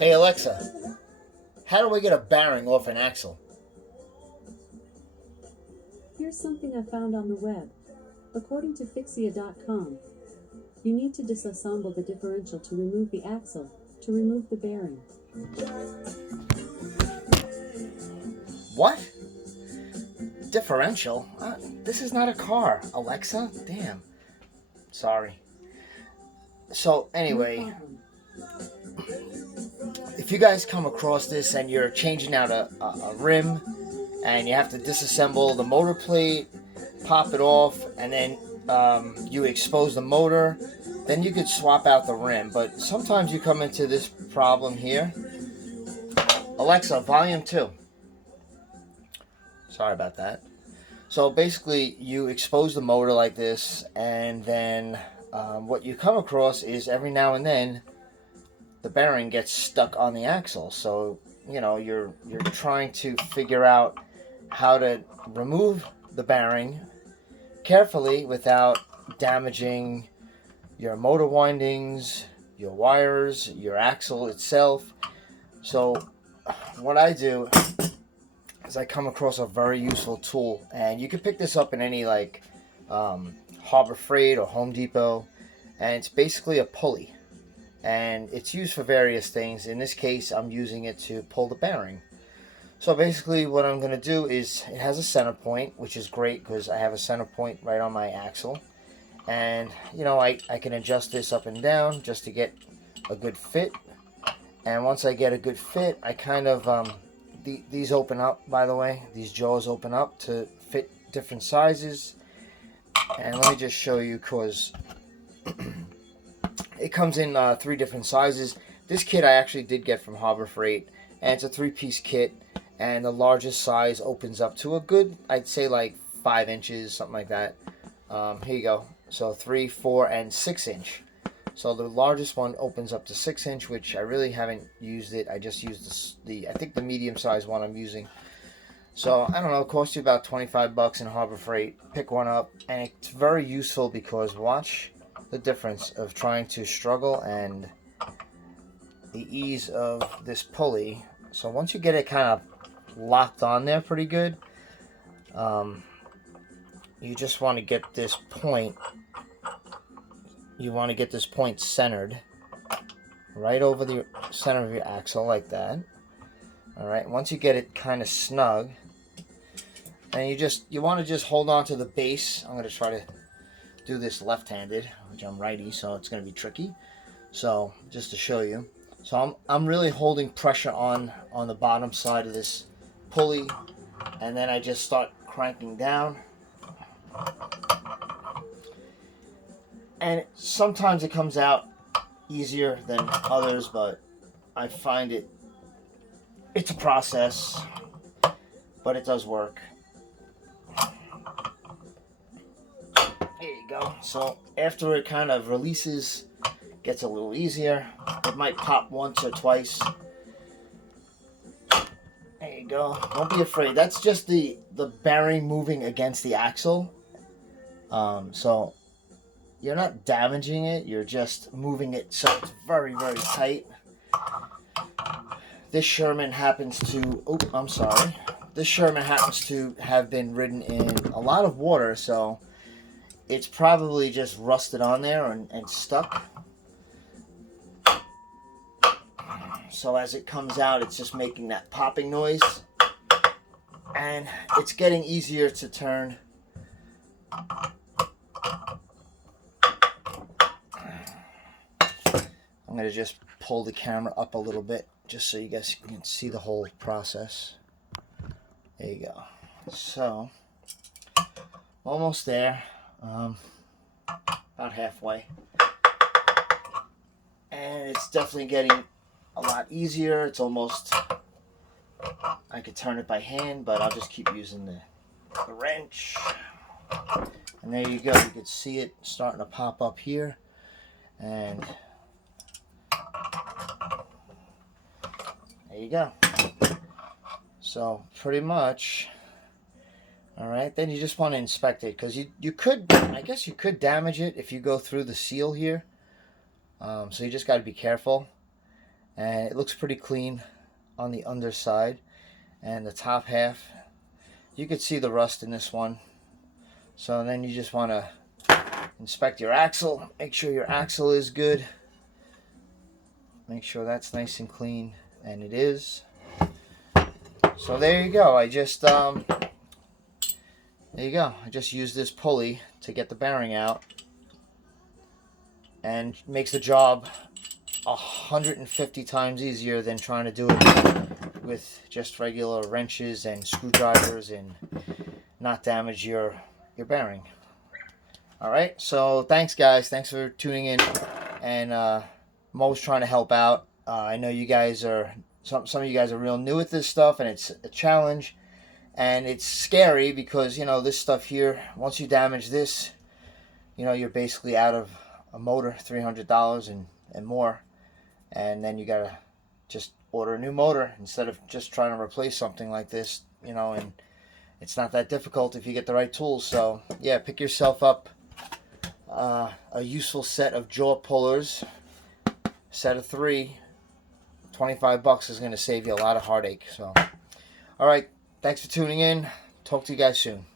Hey Alexa, how do we get a bearing off an axle? Here's something I found on the web. According to Fixia.com, you need to disassemble the differential to remove the axle, to remove the bearing. What? Differential? This is not a car, Alexa. Damn. Sorry. So anyway, if you guys come across this and you're changing out a rim and you have to disassemble the motor plate, pop it off, and then you expose the motor, then you could swap out the rim. But sometimes you come into this problem here. Alexa, volume 2. Sorry about that. So basically you expose the motor like this, and then what you come across is every now and then the bearing gets stuck on the axle. So you're trying to figure out how to remove the bearing carefully without damaging your motor windings, your wires, your axle itself. So what I do is I come across a very useful tool, and you can pick this up in any Harbor Freight or Home Depot, and it's basically a pulley, and it's used for various things. In this case, I'm using it to pull the bearing. So basically what I'm going to do is, it has a center point, which is great because I have a center point right on my axle, and I can adjust this up and down just to get a good fit. And once I get a good fit, I kind of these open up, by the way. These jaws open up to fit different sizes. And let me just show you, because it comes in 3 different sizes. This kit I actually did get from Harbor Freight, and it's a 3-piece kit, and the largest size opens up to a good, I'd say like 5 inches, something like that. Here you go. So 3, 4, and 6 inch. So the largest one opens up to 6 inch, which I really haven't used it. I just used I think the medium size one I'm using. So I don't know, it costs you about 25 bucks in Harbor Freight. Pick one up, and it's very useful because watch the difference of trying to struggle and the ease of this pulley. So once you get it kind of locked on there pretty good, you just want to get this point. You want to get this point centered right over the center of your axle like that. All right. Once you get it kind of snug, and you want to just hold on to the base. I'm going to try to do this left-handed, which I'm righty, so it's going to be tricky. So just to show you, so I'm really holding pressure on the bottom side of this pulley, and then I just start cranking down. And sometimes it comes out easier than others, but I find it's a process, but it does work. There you go. So after it kind of releases, gets a little easier. It might pop once or twice. There you go. Don't be afraid. That's just the bearing moving against the axle. So you're not damaging it, you're just moving it so it's very, very tight. This Sherman happens to, this Sherman happens to have been ridden in a lot of water, so it's probably just rusted on there and stuck. So as it comes out, it's just making that popping noise, and it's getting easier to turn. I'm going to just pull the camera up a little bit just so you guys can see the whole process. There you go. So, almost there. About halfway. And it's definitely getting a lot easier. It's almost, I could turn it by hand, but I'll just keep using the wrench. And there you go. You can see it starting to pop up here. And there you go. So pretty much All right, then you just want to inspect it because you could, I guess you could damage it if you go through the seal here. So you just got to be careful. And it looks pretty clean on the underside and the top half. You could see the rust in this one. So then you just want to inspect your axle. Make sure your axle is good. Make sure that's nice and clean, and it is. So there you go. There you go. I just used this pulley to get the bearing out, and makes the job 150 times easier than trying to do it with just regular wrenches and screwdrivers and not damage your bearing. All right. So thanks, guys. Thanks for tuning in, and I'm always trying to help out. I know you guys are some of you guys are real new at this stuff, and it's a challenge. And it's scary because, you know, this stuff here, once you damage this, you know, you're basically out of a motor, $300 and more. And then you got to just order a new motor instead of just trying to replace something like this, you know, and it's not that difficult if you get the right tools. So, yeah, pick yourself up a useful set of jaw pullers, set of 3, $25 is going to save you a lot of heartache. So, all right. Thanks for tuning in. Talk to you guys soon.